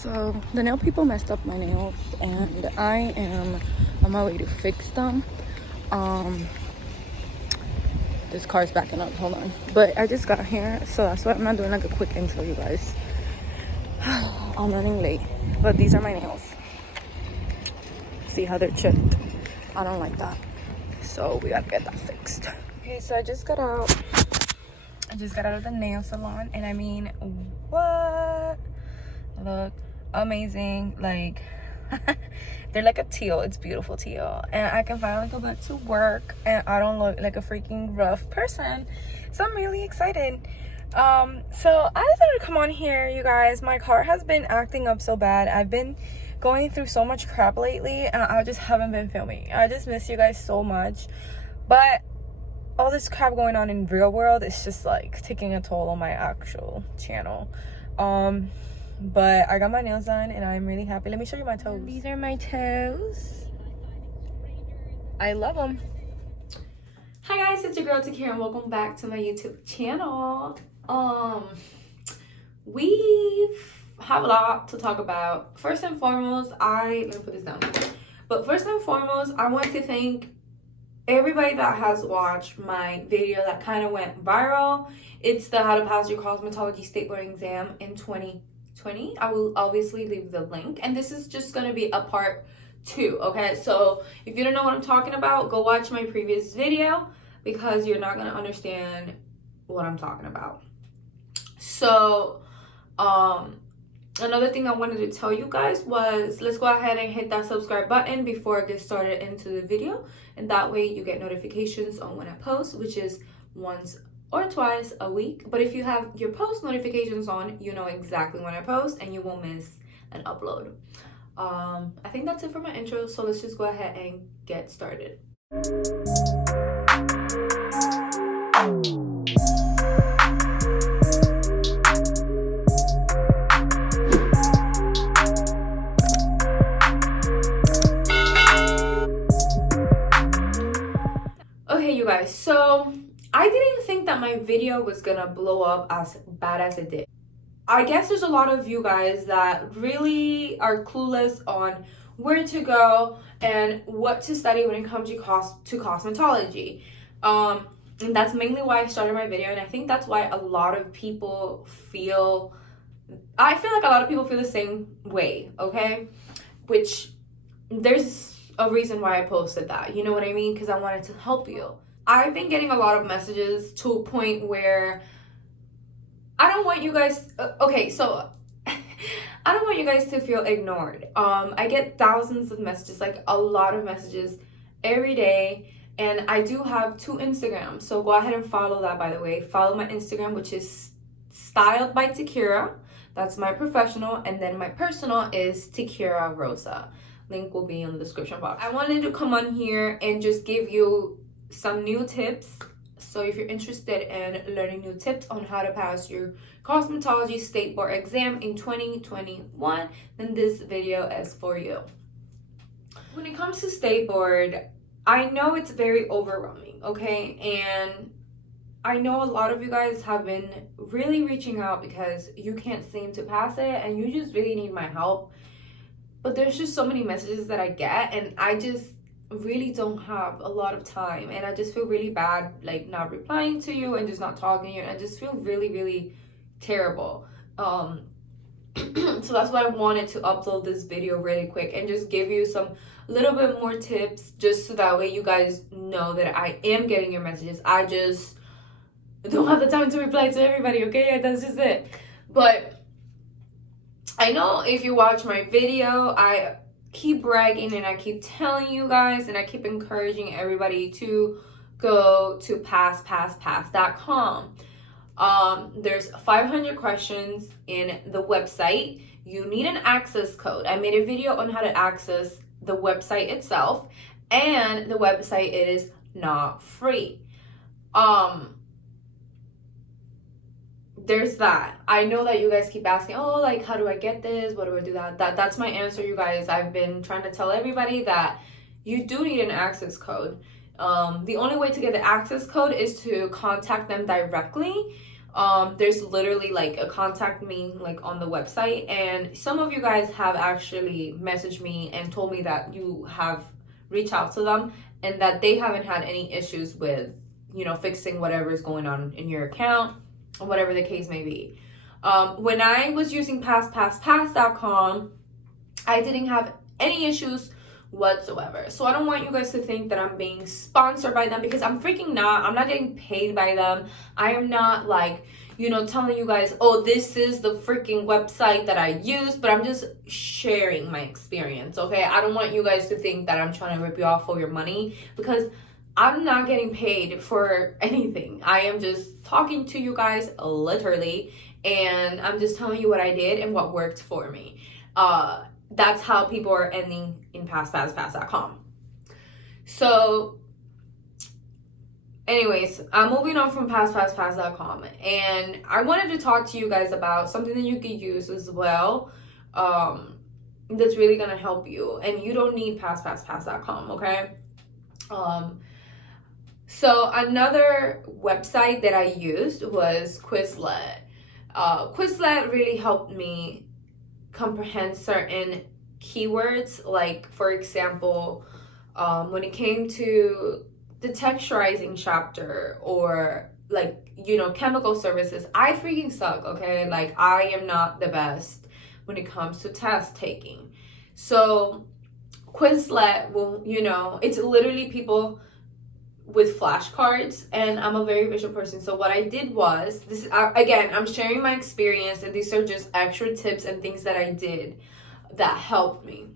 So the nail people messed up my nails and I am on my way to fix them. This car's backing up, hold on. But I just got here, so that's why I'm not doing like a quick intro, you guys. I'm running late, but these are my nails. See how they're chipped? I don't like that. So we gotta get that fixed. Okay, so I just got out of the nail salon, and I mean, what? Look amazing. Like they're like a teal. It's beautiful teal, and I can finally go back to work and I don't look like a freaking rough person, so I'm really excited. So I decided to come on here, you guys. My car has been acting up so bad. I've been going through so much crap lately and I just haven't been filming. I just miss you guys so much, but all this crap going on in real world is just like taking a toll on my actual channel. But I got my nails done and I'm really happy. Let me show you my toes. These are my toes. I love them. Hi guys, it's your girl Takira and welcome back to my YouTube channel. We have a lot to talk about. First and foremost, let me put this down. But first and foremost, I want to thank everybody that has watched my video that kind of went viral. It's the how to pass your cosmetology stateboard exam in 2020. I will obviously leave the link, and this is just going to be a part 2. Okay, so if you don't know what I'm talking about, go watch my previous video because you're not going to understand what I'm talking about. So another thing I wanted to tell you guys was, let's go ahead and hit that subscribe button before I get started into the video, and that way you get notifications on when I post, which is once or twice a week. But if you have your post notifications on, you know exactly when I post and you won't miss an upload. I think that's it for my intro, so let's just go ahead and get started. Okay, you guys, so I didn't think that my video was gonna blow up as bad as it did. I guess there's a lot of you guys that really are clueless on where to go and what to study when it comes to cosmetology. And that's mainly why I started my video, and I think that's why a lot of people feel like a lot of people feel the same way, okay? Which there's a reason why I posted that, you know what I mean? Because I wanted to help you. I've been getting a lot of messages to a point where I don't want you guys I don't want you guys to feel ignored. I get thousands of messages, like a lot of messages every day, and I do have 2 Instagrams, so go ahead and follow that. By the way, follow my Instagram, which is Styled by Takira. That's my professional, and then my personal is Takira Rosa. Link will be in the description box. I wanted to come on here and just give you some new tips. So if you're interested in learning new tips on how to pass your cosmetology stateboard exam in 2021, then this video is for you. When it comes to stateboard, I know it's very overwhelming, okay? And I know a lot of you guys have been really reaching out because you can't seem to pass it and you just really need my help. But there's just so many messages that I get, and I just really don't have a lot of time, and I just feel really bad, like not replying to you and just not talking to you, and I just feel really, really terrible. So that's why I wanted to upload this video really quick and just give you some little bit more tips, just so that way you guys know that I am getting your messages. I just don't have the time to reply to everybody, okay? That's just it. But I know if you watch my video, I keep bragging and I keep telling you guys and I keep encouraging everybody to go to passpasspass.com. There's 500 questions in the website. You need an access code. I made a video on how to access the website itself, and the website is not free. There's that. I know that you guys keep asking, oh, like, how do I get this? What do I do that? That's my answer, you guys. I've been trying to tell everybody that you do need an access code. The only way to get the access code is to contact them directly. There's literally like a contact me like on the website, and some of you guys have actually messaged me and told me that you have reached out to them and that they haven't had any issues with, you know, fixing whatever is going on in your account or whatever the case may be. When I was using passpasspass.com, I didn't have any issues whatsoever. So I don't want you guys to think that I'm being sponsored by them, because I'm freaking not. I'm not getting paid by them. I am not like, you know, telling you guys, oh, this is the freaking website that I use, but I'm just sharing my experience, okay? I don't want you guys to think that I'm trying to rip you off for your money, because I'm not getting paid for anything. I am just talking to you guys literally, and I'm just telling you what I did and what worked for me. That's how people are ending in passpasspass.com. So anyways, I'm moving on from passpasspass.com, and I wanted to talk to you guys about something that you could use as well, that's really gonna help you, and you don't need passpasspass.com, okay? So another website that I used was Quizlet. Quizlet really helped me comprehend certain keywords, like for example, when it came to the texturizing chapter, or like, you know, chemical services. I freaking suck, okay? Like, I am not the best when it comes to test taking. So Quizlet will, you know, it's literally people with flashcards, and I'm a very visual person. So what I did was, this again, I'm sharing my experience, and these are just extra tips and things that I did that helped me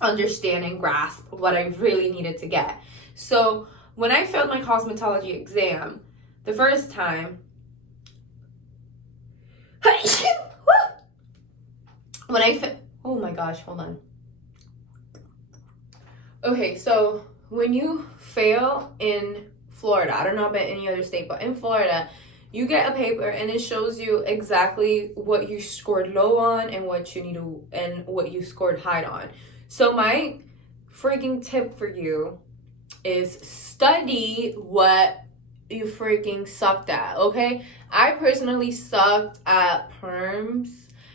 understand and grasp what I really needed to get. So when I failed my cosmetology exam the first time, oh my gosh, hold on. Okay, so when you fail in Florida, I don't know about any other state, but in Florida, you get a paper and it shows you exactly what you scored low on and what you need to, and what you scored high on. So my freaking tip for you is study what you freaking sucked at, okay? I personally sucked at perms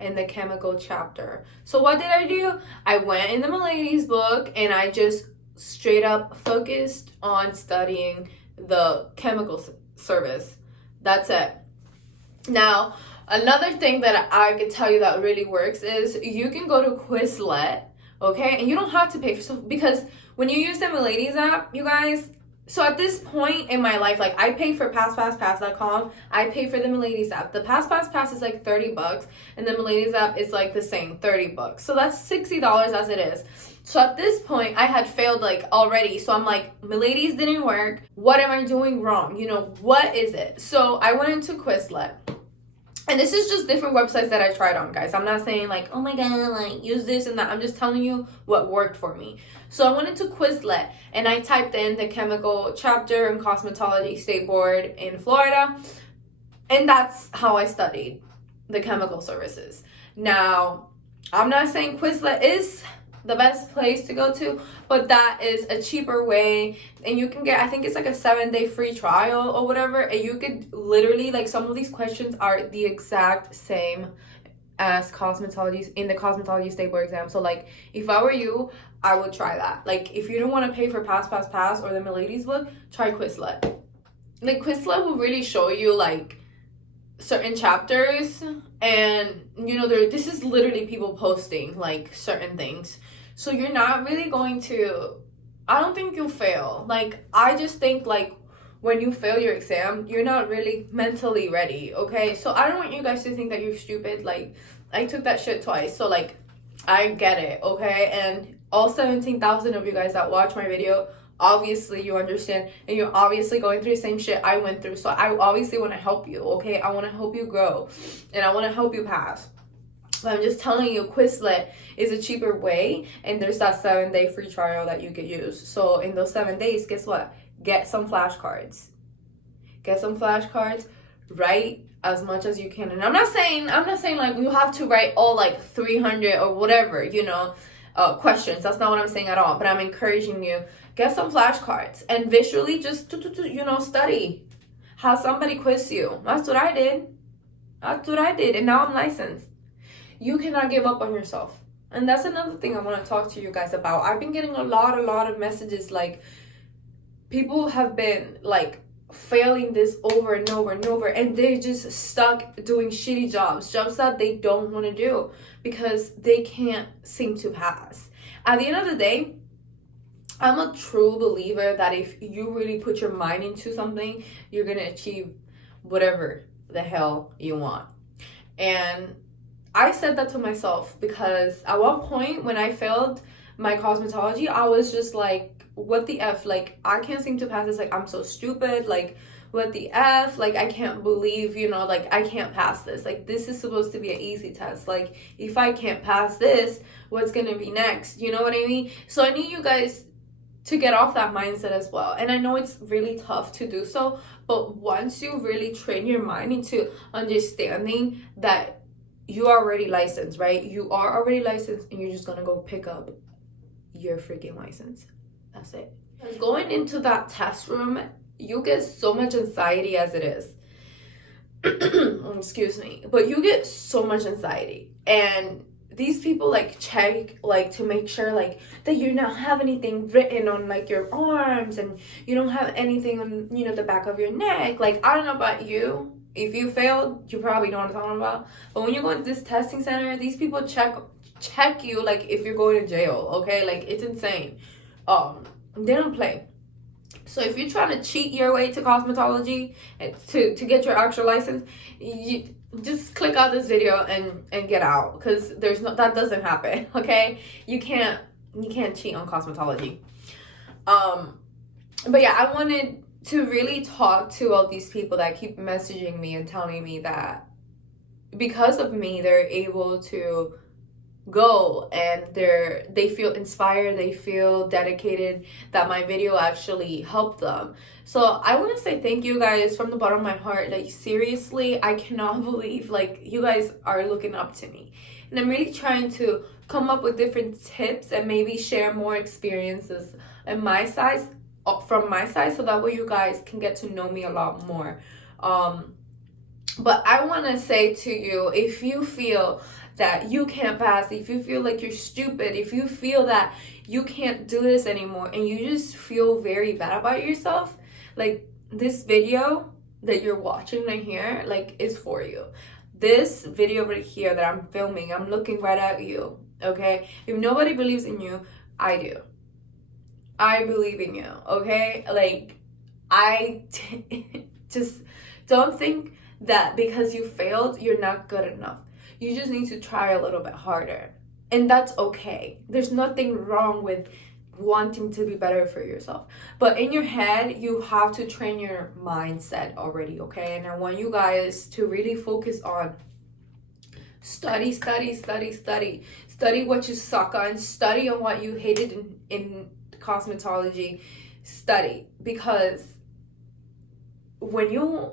and the chemical chapter. So what did I do? I went in the Milady's book and I just straight up focused on studying the chemical service. That's it. Now, another thing that I could tell you that really works is you can go to Quizlet, okay? And you don't have to pay for stuff, because when you use the Milady's app, you guys, so at this point in my life, like I pay for passpasspass.com, I pay for the Milady's app. The Pass is like $30, and the Milady's app is like the same, $30. So that's $60 as it is. So at this point, I had failed like already. So I'm like, Milady's didn't work. What am I doing wrong? You know, what is it? So I went into Quizlet. And this is just different websites that I tried on, guys. I'm not saying like, oh my God, like use this and that. I'm just telling you what worked for me. So I went into Quizlet and I typed in the chemical chapter and Cosmetology Stateboard in Florida. And that's how I studied the chemical services. Now, I'm not saying Quizlet is the best place to go to, but that is a cheaper way, and you can get, I think it's like a 7-day free trial or whatever, and you could literally, like, some of these questions are the exact same as cosmetology in the Cosmetology Stateboard exam. So like, if I were you, I would try that. Like, if you don't want to pay for Pass or the Milady's book, try Quizlet. Like, Quizlet will really show you like certain chapters, and you know, this is literally people posting like certain things. So you're not really going to, I don't think you'll fail. Like, I just think like when you fail your exam, you're not really mentally ready, okay? So I don't want you guys to think that you're stupid. Like, I took that shit twice, so like, I get it, okay? And all 17,000 of you guys that watch my video, obviously you understand, and you're obviously going through the same shit I went through. So I obviously want to help you, okay? I want to help you grow, and I want to help you pass. But I'm just telling you, Quizlet is a cheaper way, and there's that 7-day free trial that you could use. So in those 7 days, guess what? Get some flashcards. Get some flashcards. Write as much as you can. And I'm not saying like you have to write all like 300 or whatever, you know, questions. That's not what I'm saying at all. But I'm encouraging you, get some flashcards and visually just, you know, study. have somebody quiz you. That's what I did. That's what I did, and now I'm licensed. You cannot give up on yourself. And that's another thing I want to talk to you guys about. I've been getting a lot of messages, like, people have been like failing this over and over and over, and they're just stuck doing shitty jobs that they don't want to do because they can't seem to pass. At the end of the day, I'm a true believer that if you really put your mind into something, you're going to achieve whatever the hell you want. And I said that to myself because at one point when I failed my cosmetology, I was just like, what the F? Like, I can't seem to pass this. Like, I'm so stupid. Like, what the F? Like, I can't believe, like, I can't pass this. Like, this is supposed to be an easy test. Like, if I can't pass this, what's going to be next? You know what I mean? So I need you guys to get off that mindset as well. And I know it's really tough to do so, but once you really train your mind into understanding that you are already licensed, right? You are already licensed, and you're just going to go pick up your freaking license. That's it. Because going into that test room, you get so much anxiety as it is. Excuse me. But you get so much anxiety. And these people like check like to make sure like that you don't have anything written on like your arms, and you don't have anything on the back of your neck. Like, I don't know about you. If you failed, you probably know what I'm talking about. But when you go into this testing center, these people check you like if you're going to jail, okay? Like, it's insane. They don't play. So if you're trying to cheat your way to cosmetology and to get your actual license, you just click out this video and get out, because that doesn't happen, okay? You can't cheat on cosmetology. But yeah, I wanted to really talk to all these people that keep messaging me and telling me that because of me, they're able to go and they feel inspired, they feel dedicated, that my video actually helped them. So I want to say thank you guys from the bottom of my heart. Like, seriously, I cannot believe like you guys are looking up to me, and I'm really trying to come up with different tips and maybe share more experiences on my side, from my side, so that way you guys can get to know me a lot more. But I want to say to you, if you feel that you can't pass, if you feel like you're stupid, if you feel that you can't do this anymore, and you just feel very bad about yourself, like, this video that you're watching right here, like, is for you. This video right here that I'm filming, I'm looking right at you, okay? If nobody believes in you, I do. I believe in you, okay? Like, just don't think that because you failed, you're not good enough. You just need to try a little bit harder. And that's okay. There's nothing wrong with wanting to be better for yourself. But in your head, you have to train your mindset already, okay? And I want you guys to really focus on study. Study what you suck on. Study on what you hated in cosmetology. Study. Because when you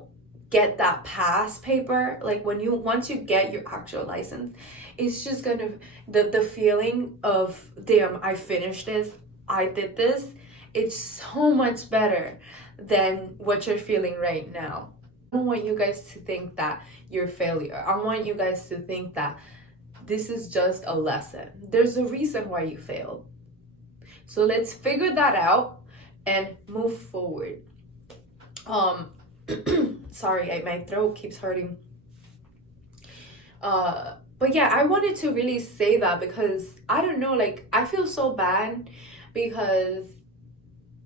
get that pass paper, like once you get your actual license, it's just gonna, the feeling of, damn, I finished this, I did this, it's so much better than what you're feeling right now. I don't want you guys to think that you're a failure. I want you guys to think that this is just a lesson. There's a reason why you failed. So let's figure that out and move forward. Sorry, my throat keeps hurting. But yeah, I wanted to really say that because I don't know, like, I feel so bad because,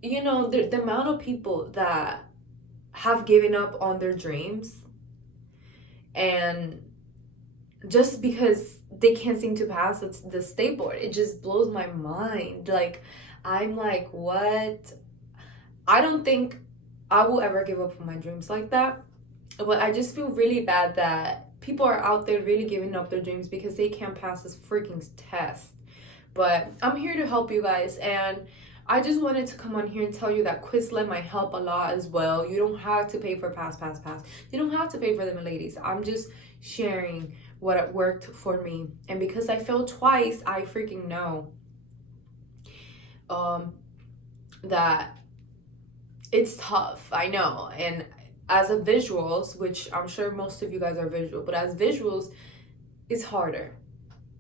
the amount of people that have given up on their dreams, and just because they can't seem to pass the Stateboard, it just blows my mind. Like, I'm like, what? I don't think I will ever give up on my dreams like that. But I just feel really bad that people are out there really giving up their dreams because they can't pass this freaking test. But I'm here to help you guys, and I just wanted to come on here and tell you that Quizlet might help a lot as well. You don't have to pay for pass. You don't have to pay for them, ladies. I'm just sharing what worked for me. And because I failed twice, I freaking know that it's tough. I know. And as a visuals, which I'm sure most of you guys are visual, but as visuals, it's harder.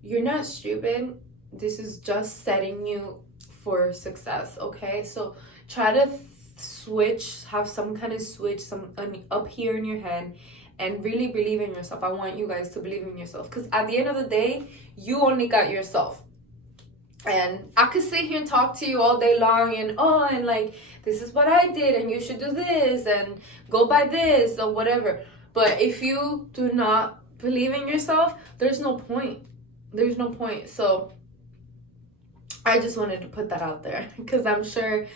You're not stupid. This is just setting you for success, okay? So try to switch, have some kind of switch, some up here in your head, and really believe in yourself. I want you guys to believe in yourself, because at the end of the day, you only got yourself. And I could sit here and talk to you all day long and like, this is what I did and you should do this and go by this or whatever. But if you do not believe in yourself, there's no point. There's no point. So I just wanted to put that out there, because I'm sure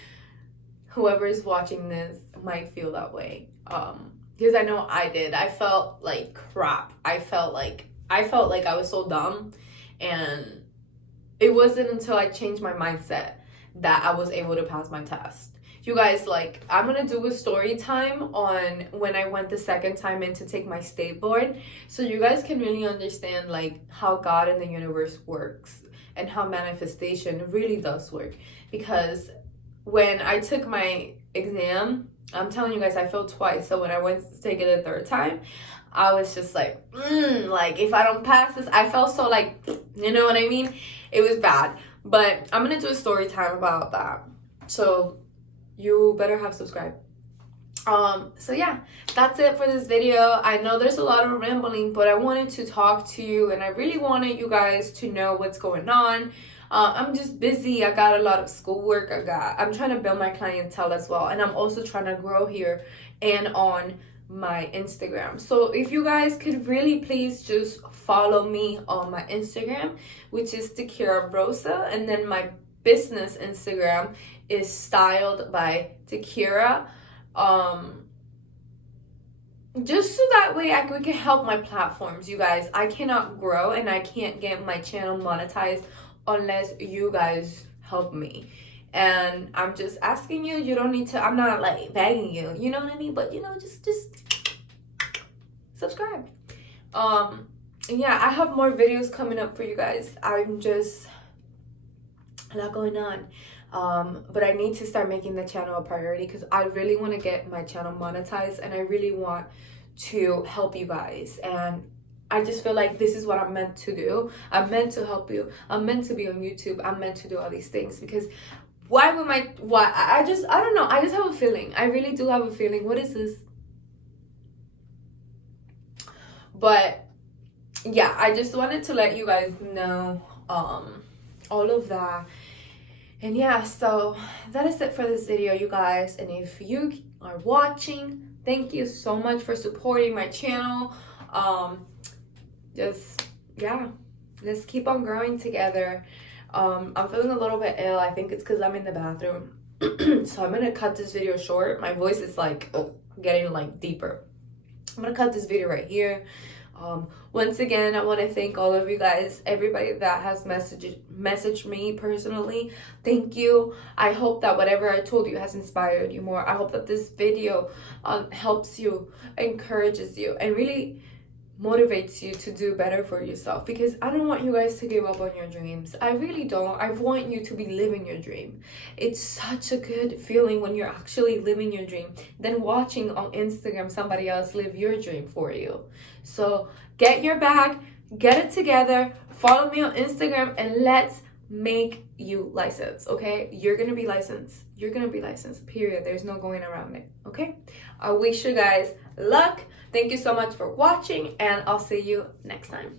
whoever is watching this might feel that way. Because I know I did. I felt like crap. I felt like I was so dumb, and it wasn't until I changed my mindset that I was able to pass my test. You guys, like, I'm gonna do a story time on when I went the second time in to take my Stateboard, so you guys can really understand like how God and the universe works and how manifestation really does work. Because when I took my exam, I'm telling you guys, I failed twice. So when I went to take it the third time, I was just like, like, if I don't pass this, I felt so like, you know what I mean? It was bad. But I'm gonna do a story time about that. So you better have subscribed. So yeah, that's it for this video. I know there's a lot of rambling, but I wanted to talk to you, and I really wanted you guys to know what's going on. I'm just busy. I got a lot of schoolwork. I'm trying to build my clientele as well, and I'm also trying to grow here and on my Instagram. So if you guys could really please just follow me on my Instagram, which is Tequila Rosa, and then my business Instagram is Styled by Tequila. Just so that way we can help my platforms. You guys, I cannot grow and I can't get my channel monetized unless you guys help me. And I'm just asking you. You don't need to, I'm not like begging you, you know what I mean? But you know, just subscribe. Yeah, I have more videos coming up for you guys. I'm just a lot going on. But I need to start making the channel a priority, because I really want to get my channel monetized, and I really want to help you guys. And I just feel like this is what I'm meant to do. I'm meant to help you. I'm meant to be on YouTube. I'm meant to do all these things, because I don't know. I just have a feeling. I really do have a feeling. What is this? But yeah, I just wanted to let you guys know all of that. And yeah, so that is it for this video, you guys. And if you are watching, thank you so much for supporting my channel. Yeah, let's keep on growing together. I'm feeling a little bit ill. I think it's because I'm in the bathroom. So I'm gonna cut this video short. My voice is like getting like deeper. I'm gonna cut this video right here. Once again, I want to thank all of you guys, everybody that has messaged me personally. Thank you. I hope that whatever I told you has inspired you more. I hope that this video helps you, encourages you, and really motivates you to do better for yourself, because I don't want you guys to give up on your dreams. I really don't. I want you to be living your dream. It's such a good feeling when you're actually living your dream than watching on Instagram somebody else live your dream for you. So get your bag, get it together, follow me on Instagram, and let's make you licensed, okay? You're gonna be licensed. You're gonna be licensed, period. There's no going around it, okay? I wish you guys luck. Thank you so much for watching, and I'll see you next time.